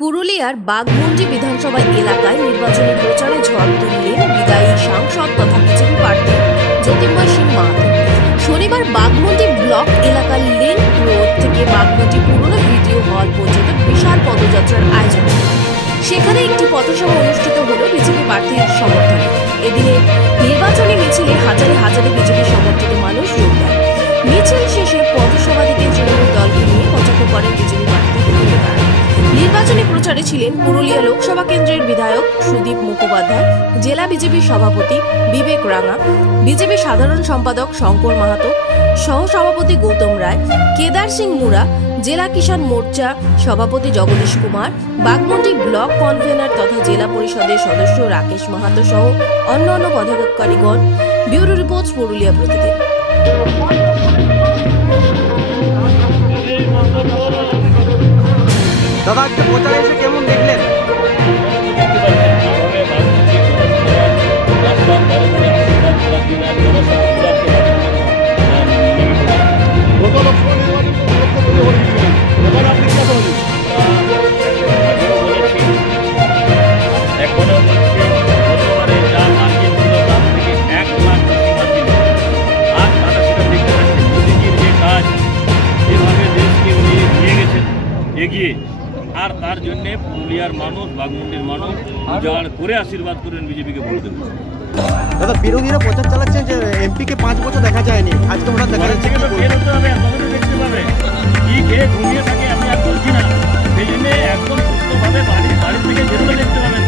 পুরুলিয়ার বাঘমুন্ডি বিধানসভা এলাকায় নির্বাচনী প্রচারে ঝড় তুললেন বিদায়ী সাংসদ তথা বিজেপি প্রার্থী জ্যোতির্ময় সিং মাহাতো। শনিবার বাঘমুন্ডি ব্লক এলাকার লিংক রোড থেকে বাঘমুন্ডি পুরনো ভিডিও হল পর্যন্ত বিশাল পদযাত্রার আয়োজন। সেখানে একটি পথসভা অনুষ্ঠিত হল বিজেপি প্রার্থীর সমর্থনে। এদিনে নির্বাচনী মিছিলে হাজারে হাজারে বিজেপি সমর্থিত মানুষ যোগ দেয়। মিছিল শেষে পথসভা থেকে তৃণমূল দলকে নিয়ে কটাক্ষ করেন বিজেপি প্রার্থী। নির্বাচনী প্রচারে ছিলেন পুরুলিয়া লোকসভা কেন্দ্রের বিধায়ক সুদীপ মুখোপাধ্যায়, জেলা বিজেপি সভাপতি বিবেক রাঙা, বিজেপি সাধারণ সম্পাদক শঙ্কর মাহাতো, সহসভাপতি গৌতম রায়, কেদার সিং মুরা, জেলা কিষাণ মোর্চা সভাপতি জগদীশ কুমার, বাঘমুন্ডি ব্লক কনভেনার তথা জেলা পরিষদের সদস্য রাকেশ মাহাতো সহ অন্যান্য পদাধিকারীগণ। ব্যুরো রিপোর্ট, পুরুলিয়া প্রতিদিন। দাদা, আজকে প্রচারে এসে কেমন দেখলেন? এগিয়ে আর তার জন্য পুরুলিয়ার মানুষ, বাঘমুন্ডির মানুষ উজাড় করে আশীর্বাদ করেন বিজেপিকে ভোট দেবেন। দাদা, বিরোধীরা প্রচার চালাচ্ছেন যে এমপিকে 5 বছর দেখা যায়নি, আজকে ওরা দেখা যাচ্ছে। বেরোতে হবে, তখন দেখতে পাবে কি খেয়ে ঘুমিয়ে থাকে আমি আর বলছি না। সেই জন্য একদম সুস্থভাবে বাড়ি থেকে বেরোলে দেখতে পাবেন।